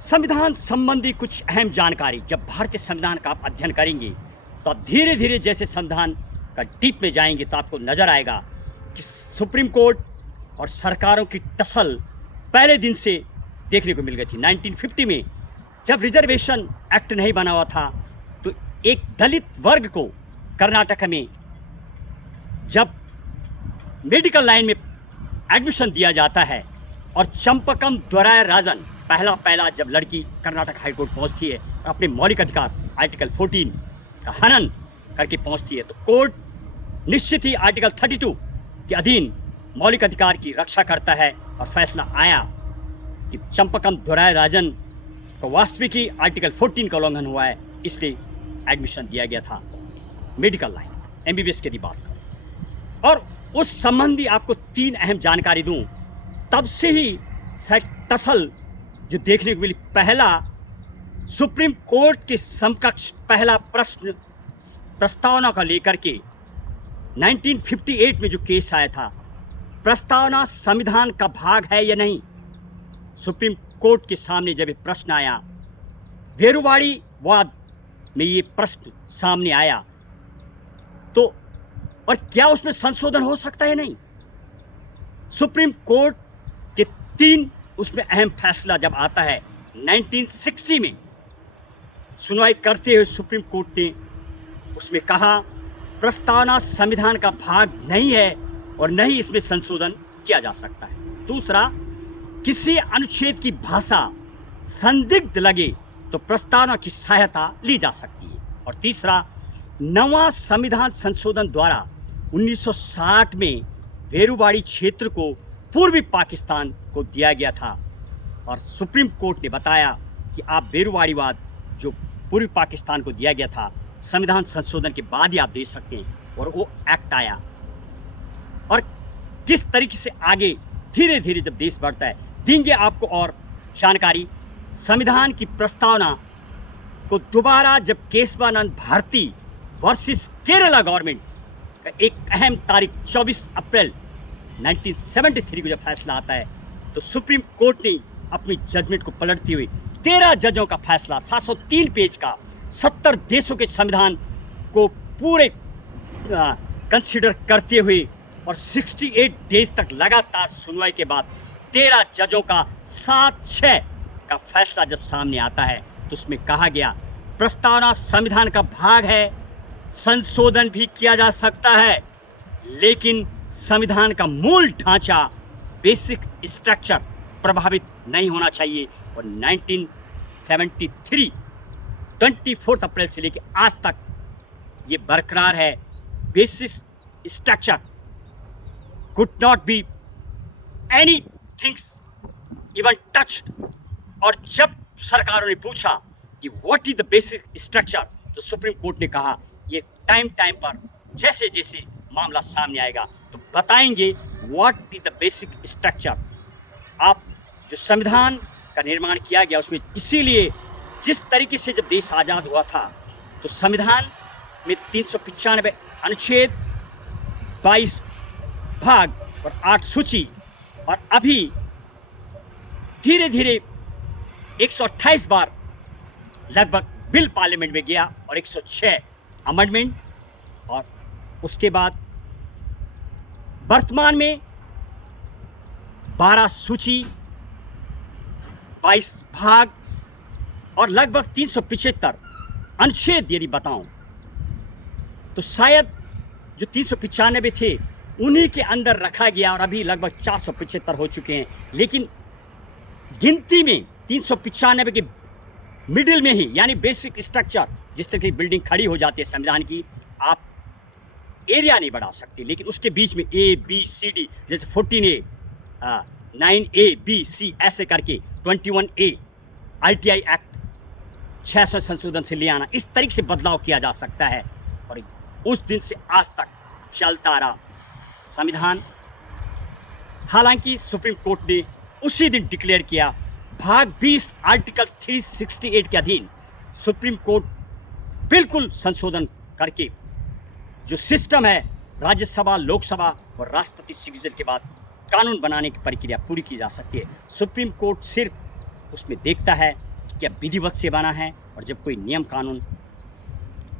संविधान संबंधी कुछ अहम जानकारी। जब भारतीय संविधान का आप अध्ययन करेंगे तो आप धीरे धीरे जैसे संविधान का डीप में जाएंगे तो आपको नज़र आएगा कि सुप्रीम कोर्ट और सरकारों की टसल पहले दिन से देखने को मिल गई थी। 1950 में जब रिजर्वेशन एक्ट नहीं बना हुआ था तो एक दलित वर्ग को कर्नाटक में जब मेडिकल लाइन में एडमिशन दिया जाता है और चंपकम द्वराय राजन पहला जब लड़की कर्नाटक हाईकोर्ट पहुंचती है और अपने मौलिक अधिकार आर्टिकल 14 का हनन करके पहुंचती है तो कोर्ट निश्चित ही आर्टिकल 32 के अधीन मौलिक अधिकार की रक्षा करता है और फैसला आया कि चंपकम द्वराय राजन को वास्तविक ही आर्टिकल 14 का उल्लंघन हुआ है, इसलिए एडमिशन दिया गया था मेडिकल लाइन MBBS की बात। और उस संबंधी आपको 3 अहम जानकारी दूं, तब से ही टसल जो देखने को मिली। पहला, सुप्रीम कोर्ट के समकक्ष पहला प्रश्न प्रस्तावना का लेकर के 1958 में जो केस आया था, प्रस्तावना संविधान का भाग है या नहीं। सुप्रीम कोर्ट के सामने जब ये प्रश्न आया, वेरुवाड़ी वाद में ये प्रश्न सामने आया तो और क्या उसमें संशोधन हो सकता है नहीं। सुप्रीम कोर्ट के 3 उसमें अहम फैसला जब आता है 1960 में सुनवाई करते हुए सुप्रीम कोर्ट ने उसमें कहा प्रस्तावना संविधान का भाग नहीं है और न ही इसमें संशोधन किया जा सकता है। दूसरा, किसी अनुच्छेद की भाषा संदिग्ध लगे तो प्रस्तावना की सहायता ली जा सकती है। और तीसरा, नवा संविधान संशोधन द्वारा 1960 में वेरुवाड़ी क्षेत्र को पूर्वी पाकिस्तान को दिया गया था और सुप्रीम कोर्ट ने बताया कि आप वेरुवाड़ीवाद जो पूर्वी पाकिस्तान को दिया गया था संविधान संशोधन के बाद ही आप दे सकते हैं। और वो एक्ट आया और किस तरीके से आगे धीरे धीरे जब देश बढ़ता है देंगे आपको और जानकारी। संविधान की प्रस्तावना को दोबारा जब केशवानंद भारती वर्सेस केरला गवर्नमेंट का एक अहम तारीख 24 अप्रैल 1973 को जब फैसला आता है तो सुप्रीम कोर्ट ने अपनी जजमेंट को पलटते हुए 13 जजों का फैसला 703 पेज का 70 देशों के संविधान को पूरे कंसिडर करते हुए और 68 डेज तक लगातार सुनवाई के बाद 13 जजों का 7-6 का फैसला जब सामने आता है तो उसमें कहा गया प्रस्तावना संविधान का भाग है, संशोधन भी किया जा सकता है, लेकिन संविधान का मूल ढांचा बेसिक स्ट्रक्चर प्रभावित नहीं होना चाहिए। और 1973 24 अप्रैल से लेकर आज तक ये बरकरार है, basic structure could not be anything even touched। और जब सरकारों ने पूछा कि what is the basic structure तो सुप्रीम कोर्ट ने कहा ये टाइम पर जैसे जैसे मामला सामने आएगा तो बताएंगे what is the basic structure. आप जो संविधान का निर्माण किया गया उसमें इसीलिए जिस तरीके से जब देश आज़ाद हुआ था तो संविधान में 395 अनुच्छेद 22 भाग और 8 सूची और अभी धीरे धीरे 128 बार लगभग बिल पार्लियामेंट में गया और 106 अमेंडमेंट और उसके बाद वर्तमान में 12 सूची 22 भाग और लगभग 375 अनुच्छेद यदि बताऊं तो शायद जो 395 थे उन्हीं के अंदर रखा गया और अभी लगभग 475 हो चुके हैं। लेकिन गिनती में 395 के मिडिल में ही यानी बेसिक स्ट्रक्चर जिस तरह की बिल्डिंग खड़ी हो जाती है संविधान की, आप एरिया नहीं बढ़ा सकते, लेकिन उसके बीच में A B C D जैसे 14A 9A B C ऐसे करके 21A RTI एक्ट 600 संशोधन से ले आना, इस तरीके से बदलाव किया जा सकता है। और उस दिन से आज तक चलता रहा संविधान। हालांकि सुप्रीम कोर्ट ने उसी दिन डिक्लेयर किया भाग 20 आर्टिकल 368 के अधीन सुप्रीम कोर्ट बिल्कुल संशोधन करके जो सिस्टम है राज्यसभा, लोकसभा और राष्ट्रपति सिग्नेचर के बाद कानून बनाने की प्रक्रिया पूरी की जा सकती है। सुप्रीम कोर्ट सिर्फ उसमें देखता है क्या विधिवत से बना है, और जब कोई नियम कानून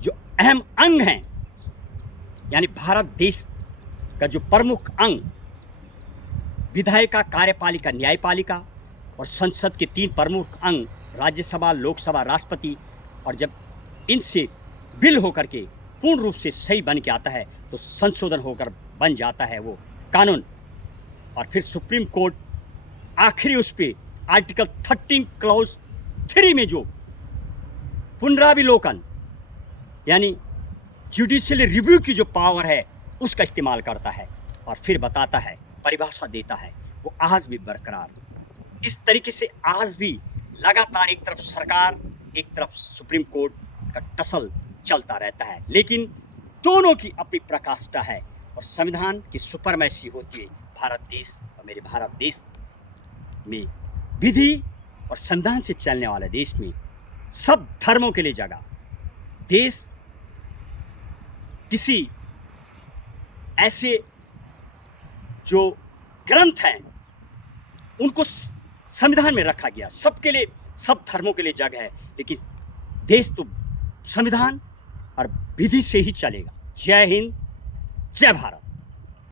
जो अहम अंग हैं, यानी भारत देश का जो प्रमुख अंग विधायिका, कार्यपालिका, न्यायपालिका और संसद के 3 प्रमुख अंग राज्यसभा, लोकसभा, राष्ट्रपति, और जब इनसे बिल होकर के पूर्ण रूप से सही बन के आता है तो संशोधन होकर बन जाता है वो कानून। और फिर सुप्रीम कोर्ट आखिरी उस पे आर्टिकल 13 क्लॉज 3 में जो पुनराविलोकन यानी जुडिशियल रिव्यू की जो पावर है उसका इस्तेमाल करता है और फिर बताता है, परिभाषा देता है, वो आज भी बरकरार। इस तरीके से आज भी लगातार एक तरफ सरकार, एक तरफ सुप्रीम कोर्ट का टसल चलता रहता है, लेकिन दोनों की अपनी प्रकाष्ठा है और संविधान की सुपरमैसी होती है। भारत देश और मेरे भारत देश में विधि और संविधान से चलने वाले देश में सब धर्मों के लिए जगह। देश किसी ऐसे जो ग्रंथ हैं उनको संविधान में रखा गया, सबके लिए, सब धर्मों के लिए जगह है, लेकिन देश तो संविधान और विधि से ही चलेगा। जय हिंद, जय भारत।